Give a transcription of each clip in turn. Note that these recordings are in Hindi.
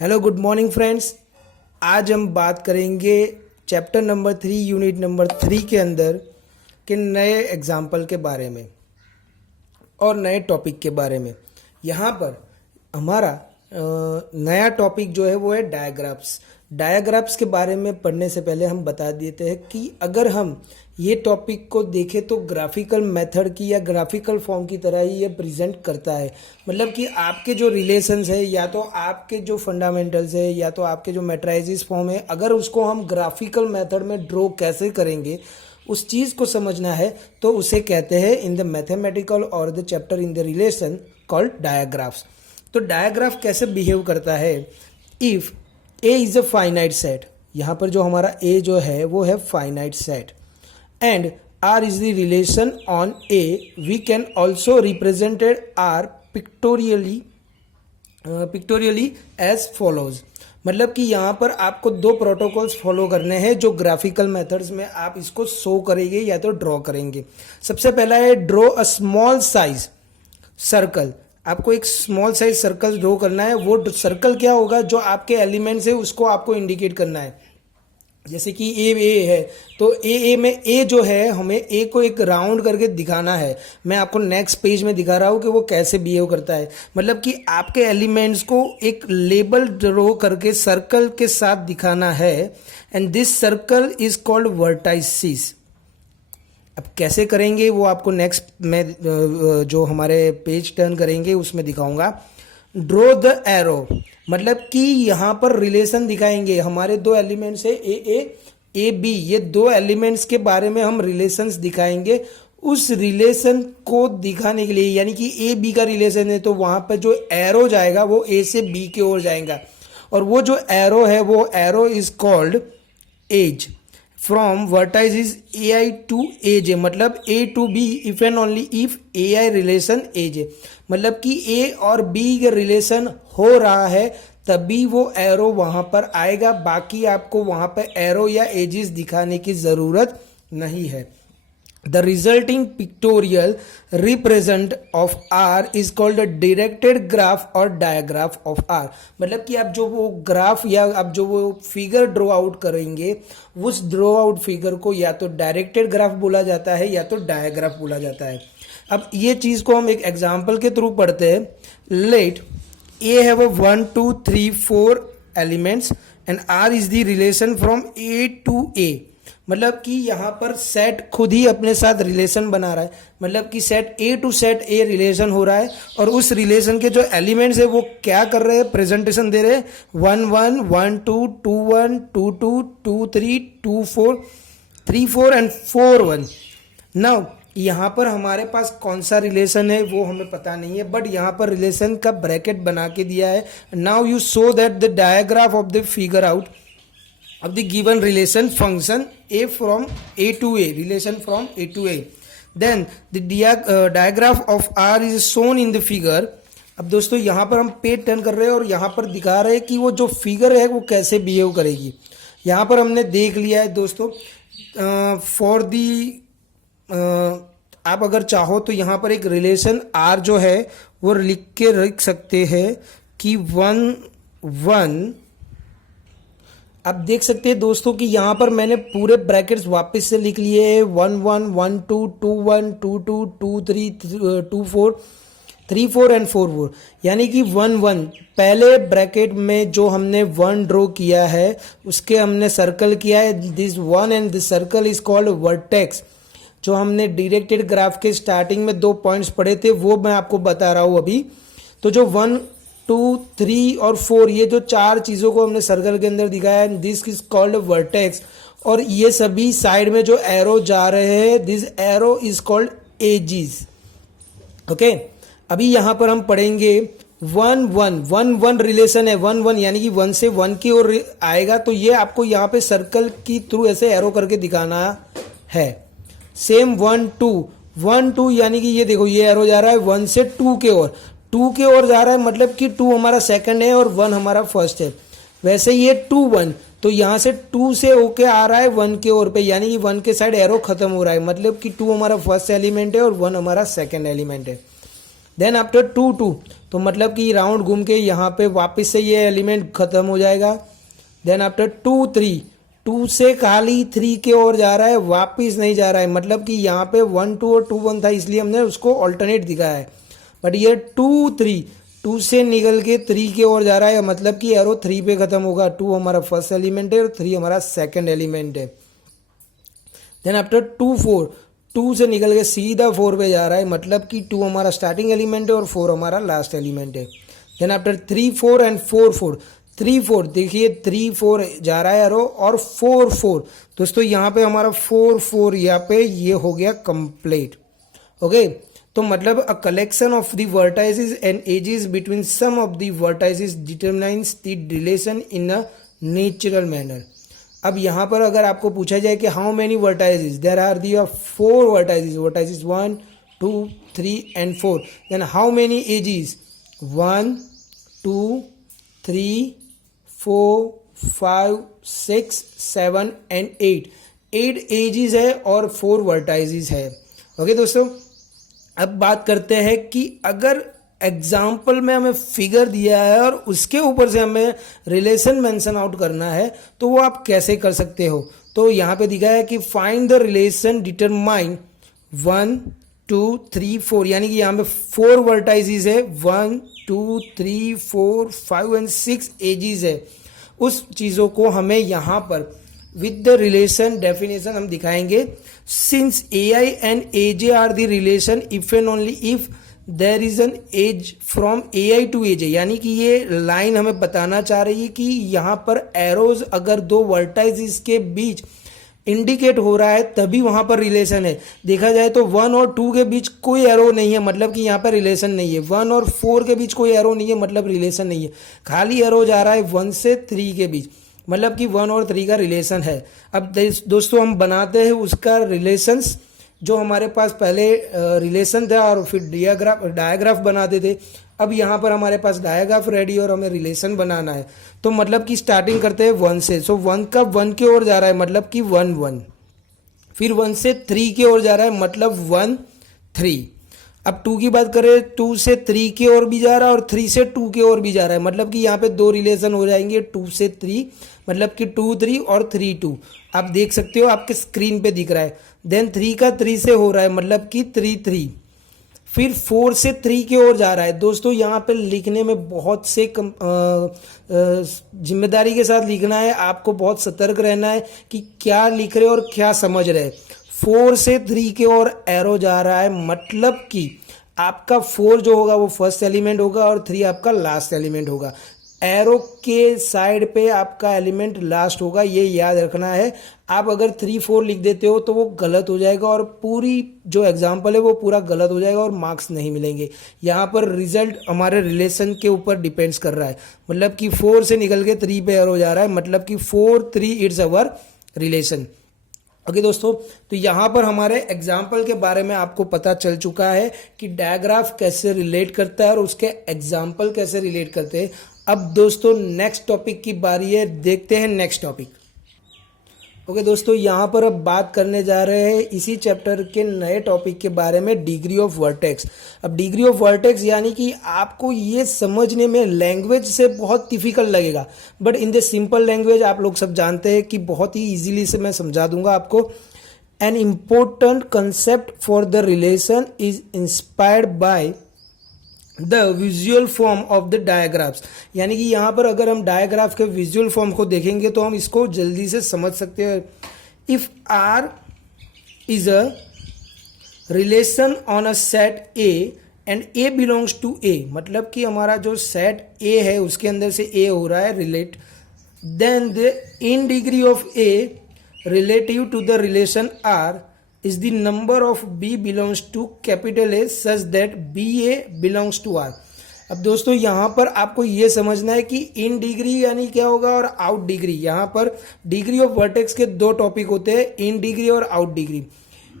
Hello good morning friends. आज हम बात करेंगे चैप्टर नंबर 3 यूनिट नंबर 3 के अंदर के नए एग्जाम्पल के बारे में और नए टॉपिक के बारे में। यहाँ पर हमारा नया टॉपिक जो है वो है डायग्राफ्स। डायग्राफ्स के बारे में पढ़ने से पहले हम बता देते हैं कि अगर हम ये टॉपिक को देखें तो ग्राफिकल मेथड की या ग्राफिकल फॉर्म की तरह ही ये प्रेजेंट करता है। मतलब कि आपके जो रिलेशंस है या तो आपके जो फंडामेंटल्स है या तो आपके जो मैट्राइजिस फॉर्म है, अगर उसको हम ग्राफिकल मेथड में ड्रॉ कैसे करेंगे उस चीज़ को समझना है तो उसे कहते हैं इन द मैथमेटिकल और the chapter in the relation called digraphs. तो डायग्राफ कैसे बिहेव करता है? If A is a finite set, यहाँ पर जो हमारा ए जो है वो है finite set and R is the relation on A, we can also represented R pictorially as follows। मतलब कि यहाँ पर आपको दो प्रोटोकॉल्स फॉलो करने हैं जो ग्राफिकल मेथड्स में आप इसको शो करेंगे या तो ड्रॉ करेंगे। सबसे पहला है draw a small size circle. आपको एक स्मॉल साइज सर्कल ड्रॉ करना है। वो सर्कल क्या होगा? जो आपके एलिमेंट्स है उसको आपको इंडिकेट करना है। जैसे कि ए है तो ए में ए जो है हमें ए को एक राउंड करके दिखाना है। मैं आपको नेक्स्ट पेज में दिखा रहा हूँ कि वो कैसे बिहेव करता है। मतलब कि आपके एलिमेंट्स को एक लेबल ड्रॉ करके सर्कल के साथ दिखाना है and this circle is called vertices. अब कैसे करेंगे वो आपको नेक्स्ट में जो हमारे पेज टर्न करेंगे उसमें दिखाऊंगा। ड्रॉ द एरो, मतलब कि यहाँ पर रिलेशन दिखाएंगे। हमारे दो एलिमेंट्स है ए बी, ये दो एलिमेंट्स के बारे में हम रिलेशंस दिखाएंगे। उस रिलेशन को दिखाने के लिए, यानी कि ए बी का रिलेशन है तो वहां पर जो एरो जाएगा वो ए से बी की ओर जाएगा और वो जो एरो है वो arrow is called edge. From vertices A I to edge है, मतलब A to B if and only if A I relation edge है। मतलब कि ए और बी के रिलेशन हो रहा है तभी वो एरो वहां पर आएगा। बाकी आपको वहां पर एरो या एजिस दिखाने की जरूरत नहीं है। The resulting pictorial represent of R is called directed graph और डायग्राफ ऑफ आर। मतलब कि आप जो वो ग्राफ या आप जो वो फिगर ड्रॉ आउट करेंगे उस ड्रॉ आउट फिगर को या तो डायरेक्टेड ग्राफ बोला जाता है या तो डायग्राफ बोला जाता है। अब ये चीज को हम एक एग्जाम्पल के थ्रू पढ़ते हैं। Let A have 1 2 3 4 elements and R is the relation from A to A. मतलब कि यहाँ पर सेट खुद ही अपने साथ रिलेशन बना रहा है। मतलब कि set A to set A relation हो रहा है और उस रिलेशन के जो एलिमेंट्स है वो क्या कर रहे हैं? प्रेजेंटेशन दे रहे हैं 1 1 1 2 2 1 2 2 2 3 2 4 3 4 एंड 4 1। नाउ यहाँ पर हमारे पास कौन सा रिलेशन है वो हमें पता नहीं है, बट यहाँ पर रिलेशन का ब्रैकेट बना के दिया है। Now you show that the digraph of the figure out of the given relation function a from a to a, relation from a to a, then the diagraph of r is shown in the figure। अब दोस्तों यहाँ पर हम पेज टर्न कर रहे हैं और यहाँ पर दिखा रहे हैं कि वो जो फिगर है वो कैसे बिहेव करेगी। यहाँ पर हमने देख लिया है दोस्तों। फॉर दी आप अगर चाहो तो यहाँ पर एक रिलेशन r जो है वो लिख के रख सकते हैं कि 1 1। आप देख सकते हैं दोस्तों कि यहाँ पर मैंने पूरे ब्रैकेट्स वापस से लिख लिए हैं 1 1 1 2 2 1 2 2 2 3 2 4 3 4 एंड 4 4। यानी कि 1 1 पहले ब्रैकेट में जो हमने 1 ड्रॉ किया है उसके हमने सर्कल किया है। This 1 and this circle is called vertex. जो हमने डायरेक्टेड ग्राफ के स्टार्टिंग में 2 पॉइंट्स पढ़े थे वो मैं आपको बता रहा हूँ अभी। तो जो 1 2 3 और 4 ये जो 4 चीज़ों को हमने सर्कल के अंदर दिखाया है दिस इज कॉल्ड वर्टेक्स। और ये सभी साइड में जो एरो जा रहे हैं this arrow is called edges. Okay, अभी यहाँ पर हम पढ़ेंगे 1 1 1 1 रिलेशन है 1 1, यानी कि 1 से 1 की ओर आएगा तो ये आपको यहाँ पे सर्कल की थ्रू ऐसे एरो करके दिखाना है। सेम 1 2 1 2, यानी कि ये देखो ये एरो जा रहा है 1 से 2 के ओर, 2 के ओर जा रहा है मतलब कि 2 हमारा सेकंड है और 1 हमारा फर्स्ट है। वैसे ये 2 1 तो यहाँ से 2 से होके आ रहा है 1 के ओर पे, यानी कि 1 के साइड एरो खत्म हो रहा है। मतलब कि 2 हमारा फर्स्ट एलिमेंट है और 1 हमारा सेकंड एलिमेंट है। देन आफ्टर 2 2, तो मतलब कि राउंड घूम के यहाँ पे वापस से ये एलिमेंट खत्म हो जाएगा। देन आफ्टर 2 3, 2 से खाली 3 के ओर जा रहा है, वापस नहीं जा रहा है, मतलब कि यहाँ पे 1 2 और 2 1 था, इसलिए हमने उसको ऑल्टरनेट दिखाया है। बट ये 2 3, 2 से निकल के 3 के ओर जा रहा है, मतलब कि एरो 3 पे खत्म होगा। 2 हमारा फर्स्ट एलिमेंट है और 3 हमारा सेकंड एलिमेंट है। देन आफ्टर 2 4, 2 से निकल के सीधा 4 पे जा रहा है, मतलब कि 2 हमारा स्टार्टिंग एलिमेंट है और 4 हमारा लास्ट एलिमेंट है। देन आफ्टर 3 4 एंड 4 4, 3 4, देखिए 3 4 जा रहा है एरो और 4 4, दोस्तों यहाँ पे हमारा 4 4 यहाँ पे ये हो गया कंप्लीट। ओके, तो मतलब a collection of the vertices and edges between some of the vertices determines the relation in a natural manner. अब यहाँ पर अगर आपको पूछा जाए कि how many vertices, there are the 4 vertices, vertices 1 2 3 and 4, then how many edges, 1 2 3 4 5 6 7 and 8 edges है और 4 वर्टाइसेस है। ओके दोस्तों, अब बात करते हैं कि अगर एग्जाम्पल में हमें फिगर दिया है और उसके ऊपर से हमें रिलेशन मेंशन आउट करना है, तो वो आप कैसे कर सकते हो। तो यहाँ पे दिखा है कि फाइंड द रिलेशन डिटरमाइन 1 2 3 4, यानी कि यहाँ पे 4 वर्टाइसेस है, 1 2 3 4 5 एंड 6 एजेस है। उस चीज़ों को हमें यहाँ पर विद द रिलेशन डेफिनेशन हम दिखाएंगे। Since A I and A J are the relation if and only if there is an edge from A I to A J, यानी कि ये लाइन हमें बताना चाह रही है कि यहाँ पर एरोज अगर 2 वर्टाइसेस के बीच इंडिकेट हो रहा है तभी वहां पर रिलेशन है। देखा जाए तो 1 और 2 के बीच कोई एरो नहीं है, मतलब कि यहाँ पर रिलेशन नहीं है। 1 और 4 के बीच कोई एरो नहीं है, मतलब रिलेशन नहीं है। खाली एरो जा रहा है 1 से 3 के बीच, मतलब कि 1 और 3 का रिलेशन है। अब दोस्तों हम बनाते हैं उसका रिलेशंस, जो हमारे पास पहले रिलेशन था और फिर डायग्राफ बनाते थे। अब यहाँ पर हमारे पास डायग्राफ रेडी और हमें रिलेशन बनाना है, तो मतलब कि स्टार्टिंग करते हैं 1 से। सो 1 का 1 की ओर जा रहा है, मतलब कि 1 1, फिर 1 से 3 की ओर जा रहा है, मतलब 1 3। अब 2 की बात करें, 2 से 3 की ओर भी जा रहा है और 3 से 2 की ओर भी जा रहा है, मतलब कि यहाँ पे 2 रिलेशन हो जाएंगे 2 से 3, मतलब कि 2 3 और 3 2। आप देख सकते हो, आपके स्क्रीन पे दिख रहा है। देन 3 का 3 से हो रहा है, मतलब कि 3 3। फिर 4 से 3 की ओर जा रहा है। दोस्तों यहाँ पे लिखने में बहुत से जिम्मेदारी के साथ लिखना है, आपको बहुत सतर्क रहना है कि क्या लिख रहे हो और क्या समझ रहे हैं। 4 से 3 की ओर एरो जा रहा है, मतलब कि आपका 4 जो होगा वो फर्स्ट एलिमेंट होगा और 3 आपका लास्ट एलिमेंट होगा। एरो के साइड पे आपका एलिमेंट लास्ट होगा, ये याद रखना है। आप अगर 3 4 लिख देते हो तो वो गलत हो जाएगा और पूरी जो एग्जाम्पल है वो पूरा गलत हो जाएगा और मार्क्स नहीं मिलेंगे। यहाँ पर रिजल्ट हमारे रिलेशन के ऊपर डिपेंड्स कर रहा है, मतलब कि 4 से निकल के 3 पे एरो जा रहा है, मतलब कि 4 3 इट्स अवर रिलेशन। ओके दोस्तों, तो यहाँ पर हमारे एग्जाम्पल के बारे में आपको पता चल चुका है कि डायग्राफ कैसे रिलेट करता है और उसके एग्जाम्पल कैसे रिलेट करते हैं। अब दोस्तों नेक्स्ट टॉपिक की बारी है, देखते हैं नेक्स्ट टॉपिक। ओके दोस्तों, यहाँ पर अब बात करने जा रहे हैं इसी चैप्टर के नए टॉपिक के बारे में, डिग्री ऑफ वर्टेक्स। अब डिग्री ऑफ वर्टेक्स यानी कि आपको ये समझने में लैंग्वेज से बहुत डिफिकल्ट लगेगा, but in the simple language आप लोग सब जानते हैं कि बहुत ही इजीली से मैं समझा दूंगा आपको। An important concept for the relation is inspired by the visual form of the digraphs, यानी कि यहाँ पर अगर हम डायग्राफ के विजुअल फॉर्म को देखेंगे तो हम इसको जल्दी से समझ सकते हैं। If R is a relation on a set A and A belongs to A, मतलब कि हमारा जो सेट ए है उसके अंदर से ए हो रहा है relate, then the in degree of A relative to the relation R is the number of B belongs to capital A such that BA belongs to R। अब दोस्तों यहाँ पर आपको ये समझना है कि इन डिग्री यानी क्या होगा और आउट डिग्री। यहाँ पर डिग्री ऑफ वर्टेक्स के 2 टॉपिक होते हैं, इन डिग्री और आउट डिग्री।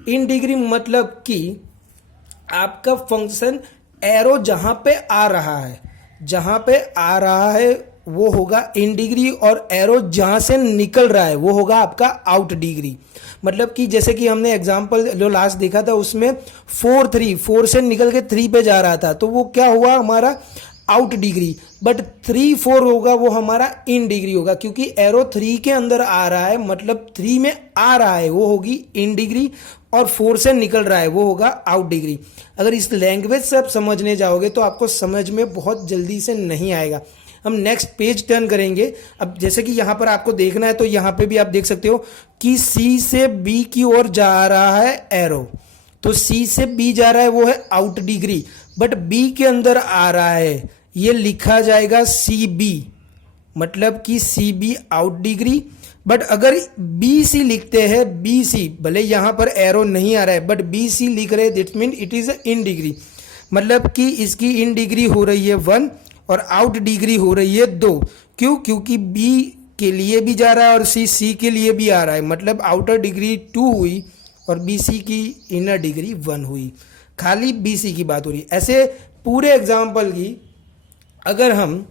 इन डिग्री मतलब कि आपका फंक्शन एरो जहाँ पे आ रहा है, जहाँ पे आ रहा है वो होगा इन डिग्री, और एरो जहां से निकल रहा है वो होगा आपका आउट डिग्री। मतलब कि जैसे कि हमने एग्जांपल जो लास्ट देखा था उसमें 4 से निकल के 3 पे जा रहा था, तो वो क्या हुआ हमारा आउट डिग्री। बट 3 4 होगा वो हमारा इन डिग्री होगा, क्योंकि एरो 3 के अंदर आ रहा है, मतलब 3 में आ रहा है वो होगी इन डिग्री, और 4 से निकल रहा है वो होगा आउट डिग्री। अगर इस लैंग्वेज से आप समझने जाओगे तो आपको समझ में बहुत जल्दी से नहीं आएगा। हम नेक्स्ट पेज टर्न करेंगे। अब जैसे कि यहाँ पर आपको देखना है तो यहाँ पे भी आप देख सकते हो कि सी से बी की ओर जा रहा है एरो, तो सी से बी जा रहा है वो है आउट डिग्री, बट बी के अंदर आ रहा है, ये लिखा जाएगा सी बी, मतलब कि C B out degree. But अगर बी सी लिखते हैं, बी सी भले यहां पर एरो नहीं आ रहा है बट बी सी लिख रहे हैं, that mean it is in degree, मतलब कि इसकी इन डिग्री हो रही है 1 और आउट डिग्री हो रही है 2। क्यों? क्योंकि बी के लिए भी जा रहा है और सी के लिए भी आ रहा है, मतलब आउटर डिग्री 2 हुई और बी सी की इनर डिग्री 1 हुई। खाली बी सी की बात हो रही है। ऐसे पूरे एग्जाम्पल की अगर हम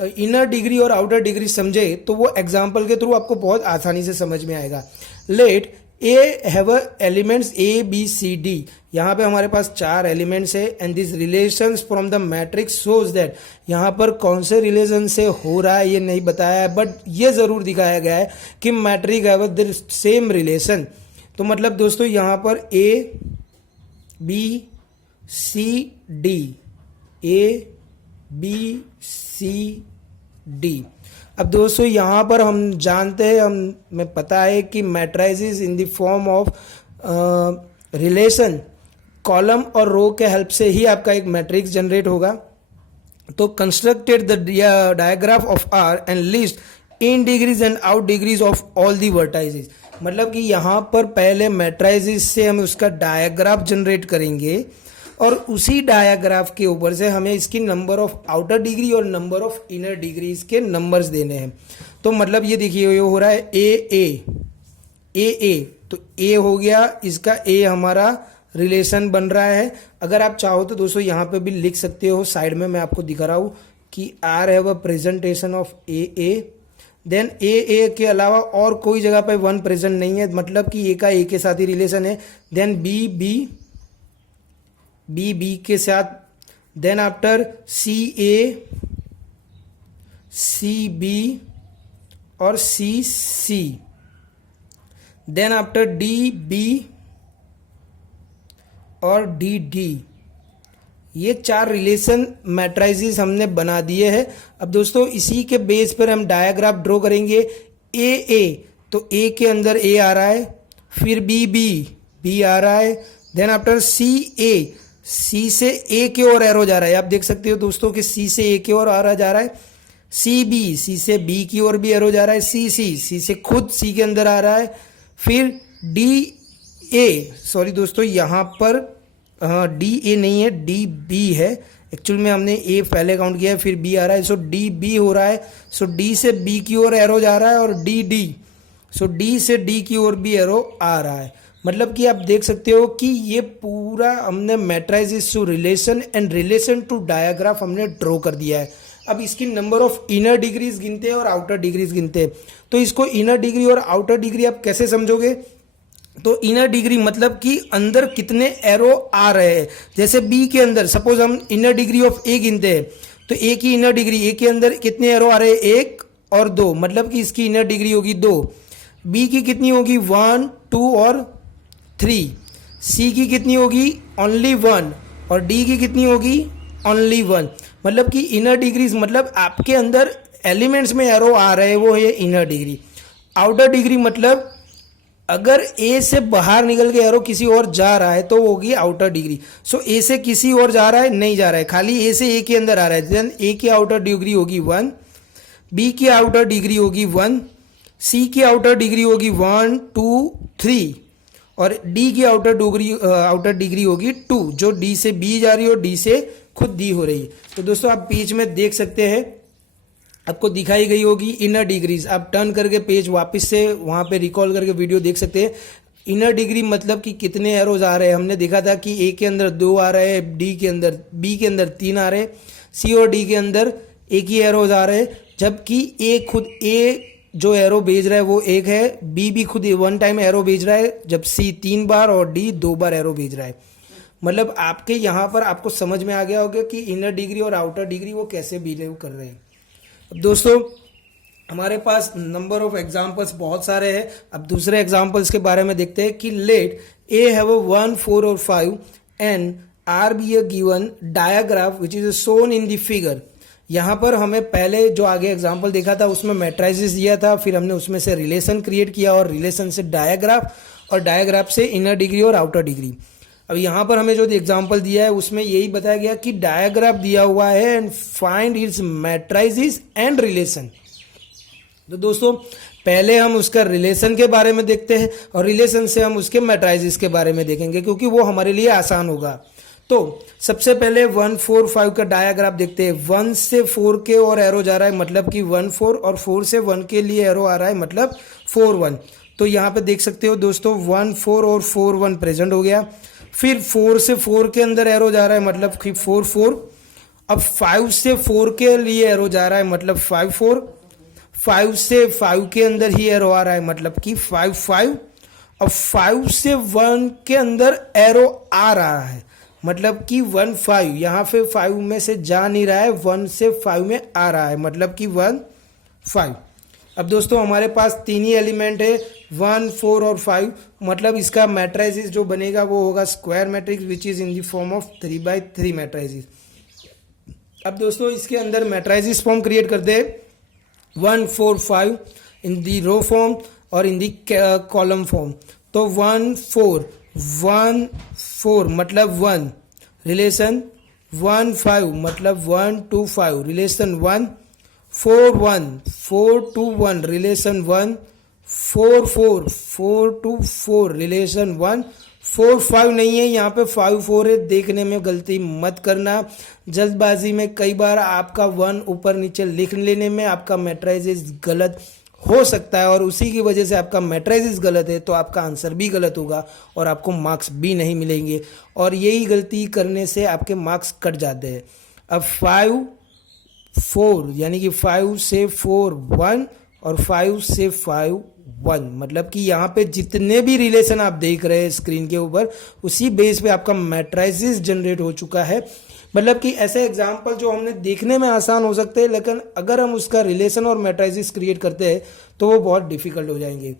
इनर डिग्री और आउटर डिग्री समझे तो वो एग्जाम्पल के थ्रू आपको बहुत आसानी से समझ में आएगा। Let A have elements A B C D, यहाँ पे हमारे पास 4 एलिमेंट्स है, and this relations from the matrix shows that, यहाँ पर कौन से रिलेशन से हो रहा है ये नहीं बताया है, बट ये जरूर दिखाया गया है कि matrix have the same relation. तो मतलब दोस्तों यहाँ पर A B C D, A B C D. अब दोस्तों यहाँ पर हम जानते हैं, हमें पता है कि matrices in the form of relation, column और रो के हेल्प से ही आपका एक मैट्रिक्स जनरेट होगा। तो constructed the digraph of R and list in degrees and out degrees of all the vertices, मतलब कि यहाँ पर पहले मैट्राइसिस से हम उसका डायग्राफ जनरेट करेंगे और उसी डायग्राफ के ऊपर से हमें इसकी नंबर ऑफ आउटर डिग्री और नंबर ऑफ इनर डिग्रीज के नंबर्स देने हैं। तो मतलब ये देखिए ये हो रहा है ए, तो ए हो गया, इसका ए हमारा रिलेशन बन रहा है। अगर आप चाहो तो दोस्तों यहाँ पे भी लिख सकते हो, साइड में मैं आपको दिखा रहा हूँ कि R have a presentation of A, then A के अलावा और कोई जगह पे 1 प्रेजेंट नहीं है, मतलब कि ए का ए के साथ ही रिलेशन है। देन बी बी के साथ, देन आफ्टर सी बी और सी, देन आफ्टर डी बी और डी। ये 4 रिलेशन मैट्राइसिस हमने बना दिए हैं। अब दोस्तों इसी के बेस पर हम डायग्राफ ड्रॉ करेंगे। ए, तो ए के अंदर ए आ रहा है, फिर बी आ रहा है, देन आफ्टर सी से ए की ओर एरो जा रहा है। आप देख सकते हो दोस्तों कि सी से ए की ओर आ रहा जा रहा है, सी से बी की ओर भी एरो जा रहा है, सी से खुद सी के अंदर आ रहा है, फिर सॉरी दोस्तों यहाँ पर डी ए नहीं है, डी बी है, एक्चुअल में हमने ए पहले काउंट किया है, फिर बी आ रहा है, सो डी बी हो रहा है, सो डी से बी की ओर एरो जा रहा है, और डी, सो डी से डी की ओर भी एरो आ रहा है। मतलब कि आप देख सकते हो कि ये पूरा हमने matrices to relation and relation to digraph हमने ड्रॉ कर दिया है। अब इसकी नंबर ऑफ इनर डिग्रीज गिनते हैं और आउटर डिग्रीज गिनते हैं। तो इसको इनर डिग्री और आउटर डिग्री आप कैसे समझोगे? तो इनर डिग्री मतलब कि अंदर कितने एरो आ रहे हैं। जैसे बी के अंदर सपोज हम इनर डिग्री ऑफ ए गिनते हैं, तो ए की इनर डिग्री, ए के अंदर कितने एरो आ रहे हैं? 1 और 2, मतलब कि इसकी इनर डिग्री होगी 2। बी की कितनी होगी? 1 2 और 3। सी की कितनी होगी? ओनली 1। और डी की कितनी होगी? ओनली 1। मतलब कि इनर डिग्रीज मतलब आपके अंदर एलिमेंट्स में एरो आ रहे हैं, वो है इनर डिग्री। आउटर डिग्री मतलब अगर ए से बाहर निकल के एरो किसी और जा रहा है तो वो होगी आउटर डिग्री। सो ए से किसी और जा रहा है? नहीं जा रहा है, खाली ए से ए के अंदर आ रहा है, देन ए की आउटर डिग्री होगी 1, बी की आउटर डिग्री होगी 1, सी की आउटर डिग्री होगी 1 2 3, और डी की आउटर डिग्री होगी 2, जो डी से बी जा रही है और डी से खुद डी हो रही है। तो दोस्तों आप पेज में देख सकते हैं, आपको दिखाई गई होगी इनर डिग्रीज। आप टर्न करके पेज वापस से वहाँ पे रिकॉल करके वीडियो देख सकते हैं। इनर डिग्री मतलब कि कितने एरोज आ रहे हैं। हमने देखा था कि ए के अंदर 2 आ रहे हैं, बी के अंदर 3 आ रहे हैं, सी और डी के अंदर एक ही एरोज आ रहे हैं, जबकि ए खुद ए जो एरो भेज रहा है वो एक है, बी भी खुद 1 टाइम एरो भेज रहा है, जब सी 3 बार और डी 2 बार एरो भेज रहा है। मतलब आपके यहाँ पर आपको समझ में आ गया होगा कि इनर डिग्री और आउटर डिग्री वो कैसे बिहेव कर रहे हैं। अब दोस्तों हमारे पास नंबर ऑफ एग्जांपल्स बहुत सारे हैं। अब दूसरे एग्जांपल्स के बारे में देखते हैं कि लेट ए हैव अ 1, 4 और 5 and R be a given digraph which is shown in the figure. यहाँ पर हमें पहले जो आगे एग्जांपल देखा था उसमें मैट्राइसिस दिया था, फिर हमने उसमें से रिलेशन क्रिएट किया और रिलेशन से डायाग्राफ और डायाग्राफ से इनर डिग्री और आउटर डिग्री। अब यहाँ पर हमें जो एग्जांपल दिया है उसमें यही बताया गया कि डायाग्राफ दिया हुआ है and find its matrices and relation. तो दोस्तों पहले हम उसका रिलेशन के बारे में देखते हैं और रिलेशन से हम उसके मैट्राइसिस के बारे में देखेंगे क्योंकि वो हमारे लिए आसान होगा। तो सबसे पहले 1, 4, 5 का डायाग्राफ देखते हैं। 1 से 4 के और एरो जा रहा है मतलब कि 1, 4 और 4 से 1 के लिए एरो आ रहा है मतलब 4, 1। तो यहाँ पे देख सकते हो दोस्तों 1, 4 और 4, 1 प्रेजेंट हो गया। फिर 4 से 4 के अंदर एरो जा रहा है मतलब कि 4, 4। अब 5 से 4 के लिए एरो जा रहा है मतलब 5, 4। 5 से 5 के अंदर ही एरो आ रहा है मतलब कि 5, 5। अब 5 से 1 के अंदर एरो आ रहा है मतलब कि 1, 5। यहाँ पे 5 में से जा नहीं रहा है, 1 से 5 में आ रहा है मतलब कि 1, 5। अब दोस्तों हमारे पास तीन ही एलिमेंट है 1, 4 और 5। मतलब इसका मैट्राइसिस जो बनेगा वो होगा square matrix which is in the form of 3x3 matrices. अब दोस्तों इसके अंदर मैट्राइसिस फॉर्म क्रिएट करते हैं 1, 4, 5 इन दी रो फॉर्म और इन दी कॉलम फॉर्म। तो 1, 4 1, 4 मतलब 1 रिलेशन 1, 5 मतलब 1 to 5 relation 1, 4, 1 4 to 1 relation 1, 4, 4 4 to 4 relation 1, 4, 5 नहीं है यहाँ पे 5, 4 है। देखने में गलती मत करना, जल्दबाजी में कई बार आपका 1 ऊपर नीचे लिख लेने में आपका मैट्राइसिस गलत हो सकता है और उसी की वजह से आपका मैट्राइसिस गलत है तो आपका आंसर भी गलत होगा और आपको मार्क्स भी नहीं मिलेंगे और यही गलती करने से आपके मार्क्स कट जाते हैं। अब 5, 4 यानी कि 5 से 4 1 और 5 से 5 1 मतलब कि यहाँ पे जितने भी रिलेशन आप देख रहे हैं स्क्रीन के ऊपर उसी बेस पे आपका मैट्राइसिस जनरेट हो चुका है। मतलब कि ऐसे एग्जाम्पल जो हमने देखने में आसान हो सकते हैं लेकिन अगर हम उसका रिलेशन और मैट्राइसिस क्रिएट करते हैं तो वो बहुत डिफिकल्ट हो जाएंगे।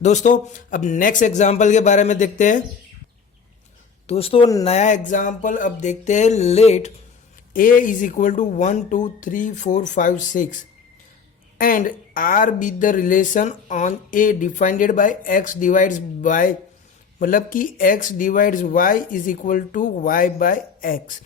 दोस्तों अब नेक्स्ट एग्जाम्पल के बारे में देखते हैं। दोस्तों नया एग्जाम्पल अब देखते हैं। Let a is equal to 1, 2, 3, 4, 5, 6 and r be the relation on a defined by x divides by मतलब कि x divides y is equal to y by x।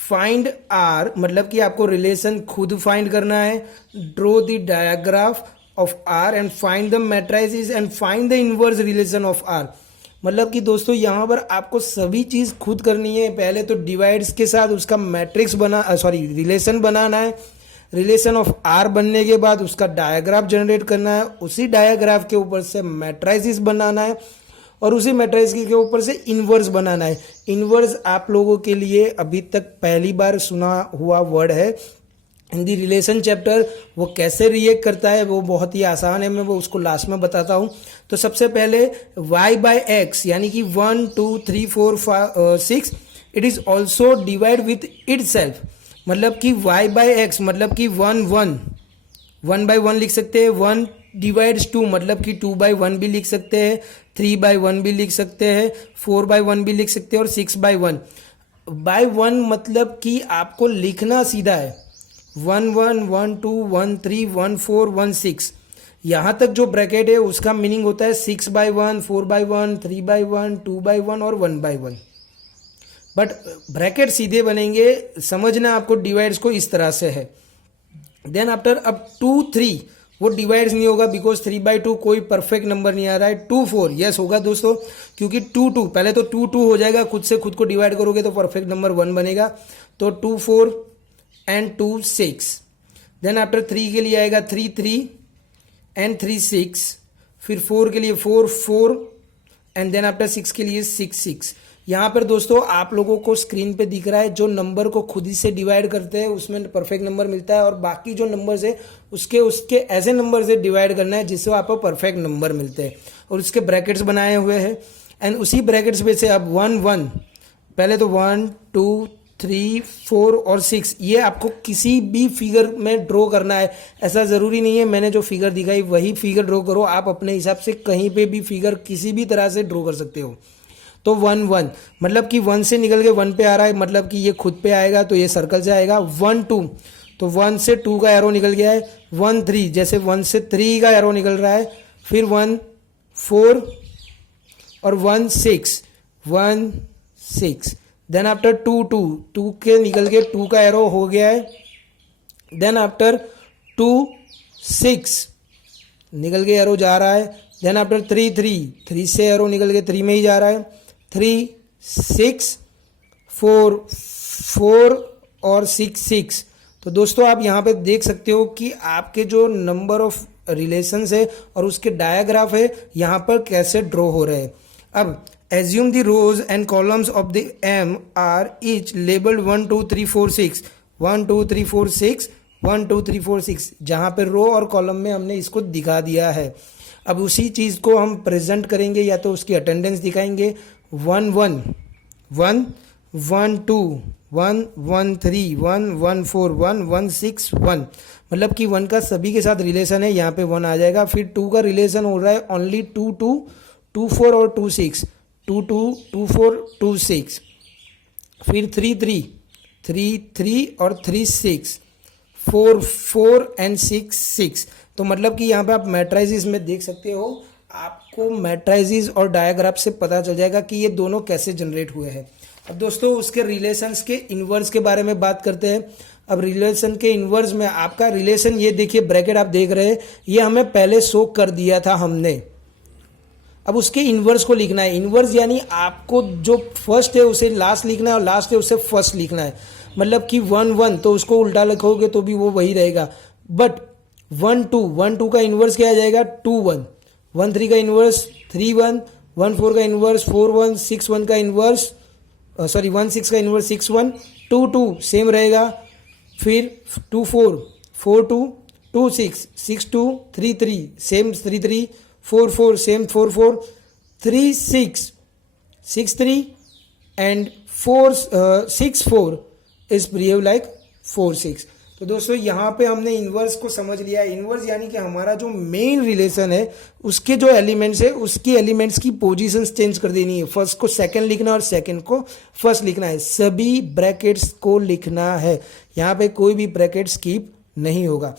Find R मतलब कि आपको रिलेशन खुद फाइंड करना है। Draw the digraph of R and find the matrices and find the inverse relation of R. मतलब कि दोस्तों यहाँ पर आपको सभी चीज़ खुद करनी है। पहले तो डिवाइड्स के साथ उसका मैट्रिक्स रिलेशन बनाना है। रिलेशन ऑफ आर बनने के बाद उसका डायग्राफ जनरेट करना है। उसी डायग्राफ के ऊपर से मैट्राइसिस बनाना है और उसी मैट्रिक्स के ऊपर से इनवर्स बनाना है। इनवर्स आप लोगों के लिए अभी तक पहली बार सुना हुआ वर्ड है इन दी रिलेशन चैप्टर। वो कैसे रिएक्ट करता है वो बहुत ही आसान है, मैं वो उसको लास्ट में बताता हूँ। तो सबसे पहले y बाय एक्स यानी कि 1, 2, 3, 4, 5, 6 it is also divide with it self. मतलब कि y बाय एक्स मतलब कि 1, 1 1 बाय 1 लिख सकते हैं। 1 डिवाइड्स 2 मतलब कि 2 बाय 1 भी लिख सकते हैं, 3 बाय 1 भी लिख सकते हैं, 4 बाय 1 भी लिख सकते हैं और 6 बाय 1 बाय 1 मतलब कि आपको लिखना सीधा है 1, 1, 1, 2, 1, 3, 1, 4, 1, 6। यहाँ तक जो ब्रैकेट है उसका मीनिंग होता है 6 बाय 1, 4 बाय 1, 3 बाय 1, 2 बाय 1 और 1 बाय 1। बट ब्रैकेट सीधे बनेंगे, समझना आपको डिवाइड्स को इस तरह से है। देन आफ्टर अब 2, 3 वो डिवाइड्स नहीं होगा बिकॉज 3 बाई 2 कोई परफेक्ट नंबर नहीं आ रहा है। 2, 4 यस होगा दोस्तों क्योंकि 2, 2 पहले तो 2, 2 हो जाएगा, खुद से खुद को डिवाइड करोगे तो परफेक्ट नंबर 1 बनेगा। तो 2, 4 एंड 2, 6। देन आफ्टर 3 के लिए आएगा 3, 3 एंड 3, 6। फिर 4 के लिए 4, 4 एंड देन आफ्टर 6 के लिए 6, 6। यहाँ पर दोस्तों आप लोगों को स्क्रीन पे दिख रहा है, जो नंबर को खुद ही से डिवाइड करते हैं उसमें परफेक्ट नंबर मिलता है, और बाकी जो नंबर्स है उसके उसके ऐसे नंबर से डिवाइड करना है जिससे आपको परफेक्ट नंबर मिलते हैं, और उसके ब्रैकेट्स बनाए हुए हैं। एंड उसी ब्रैकेट्स में से अब 1 1 पहले तो 1 2 3 4 और 6 ये आपको किसी भी फिगर में ड्रॉ करना है। ऐसा ज़रूरी नहीं है मैंने जो फिगर दिखाई वही फिगर ड्रॉ करो, आप अपने हिसाब से कहीं पे भी फिगर किसी भी तरह से ड्रॉ कर सकते हो। तो 1 1 मतलब कि 1 से निकल के 1 पे आ रहा है, मतलब कि ये खुद पे आएगा तो ये सर्कल से आएगा। 1 2 तो 1 से 2 का एरो निकल गया है। 1 3 जैसे 1 से 3 का एरो निकल रहा है। फिर 1 4 और 1 6 1 6। देन आफ्टर 2 2 2 के निकल के 2 का एरो हो गया है। देन आफ्टर 2 6 निकल के एरो जा रहा है। देन आफ्टर 3 3 3 से एरो निकल के 3 में ही जा रहा है। 3 6 4 4 और 6 6। तो दोस्तों आप यहाँ पे देख सकते हो कि आपके जो नंबर ऑफ रिलेशंस है और उसके डायग्राफ है यहाँ पर कैसे ड्रॉ हो रहे हैं। अब assume the rows and columns of the M are each labeled 1 2 3 4 6 1 2 3 4 6 1 2 3 4 6, जहाँ पे रो और कॉलम में हमने इसको दिखा दिया है। अब उसी चीज़ को हम प्रेजेंट करेंगे या तो उसकी अटेंडेंस दिखाएंगे। 1 1 1 1 2 1 1 3 1 1 4 1 1 6 1, मतलब कि 1 का सभी के साथ रिलेशन है, यहाँ पे 1 आ जाएगा। फिर 2 का रिलेशन हो रहा है ओनली 2 2 2 4 और 2 6 2 2 2 4 2 6। फिर 3 3 3 3 और 3 6 4 4 एंड 6 6। तो मतलब कि यहाँ पे आप मैट्राइसिस में देख सकते हो, आपको मैट्राइसिस और डायग्राफ से पता चल जाएगा कि ये दोनों कैसे जनरेट हुए हैं। अब दोस्तों उसके रिलेशंस के इन्वर्स के बारे में बात करते हैं। अब रिलेशन के इन्वर्स में आपका रिलेशन, ये देखिए ब्रैकेट आप देख रहे हैं, ये हमें पहले शो कर दिया था हमने। अब उसके इन्वर्स को लिखना है। इन्वर्स यानी आपको जो फर्स्ट है उसे लास्ट लिखना है और लास्ट है उसे फर्स्ट लिखना है। मतलब कि 1 1 तो उसको उल्टा लिखोगे तो भी वो वही रहेगा। बट 1 2 का इन्वर्स क्या आ जाएगा? 2 1 1 3 का इन्वर्स 3 1 1 4 का इन्वर्स 4 1 6 1 का इन्वर्स 1 6 का इन्वर्स 6 1 2 2 सेम रहेगा। फिर 2 4 4 2 2 6 6 2 3 3 same 3 3 4 4 same 4 4 3 6 6 3 and 4 6 4 is behave like 4 6। तो दोस्तों यहाँ पे हमने इन्वर्स को समझ लिया। इन्वर्स यानी कि हमारा जो मेन रिलेशन है उसके जो एलिमेंट्स है उसकी एलिमेंट्स की पोजीशंस चेंज कर देनी है। फर्स्ट को सेकंड लिखना और सेकंड को फर्स्ट लिखना है। सभी ब्रैकेट्स को लिखना है, यहाँ पे कोई भी ब्रैकेट स्किप नहीं होगा।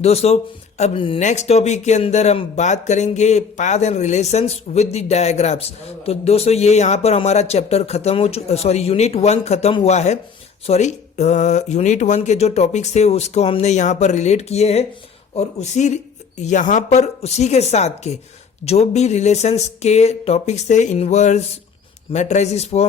दोस्तों अब नेक्स्ट टॉपिक के अंदर हम बात करेंगे path and relations with the digraphs. तो दोस्तों ये यहाँ पर हमारा चैप्टर खत्म हो यूनिट 1 खत्म हुआ है। यूनिट 1 के जो टॉपिक्स थे उसको हमने यहाँ पर रिलेट किए हैं, और यहाँ पर उसी के साथ के जो भी रिलेशंस के टॉपिक्स थे, इन्वर्स, मैट्राइसिस फॉर्म,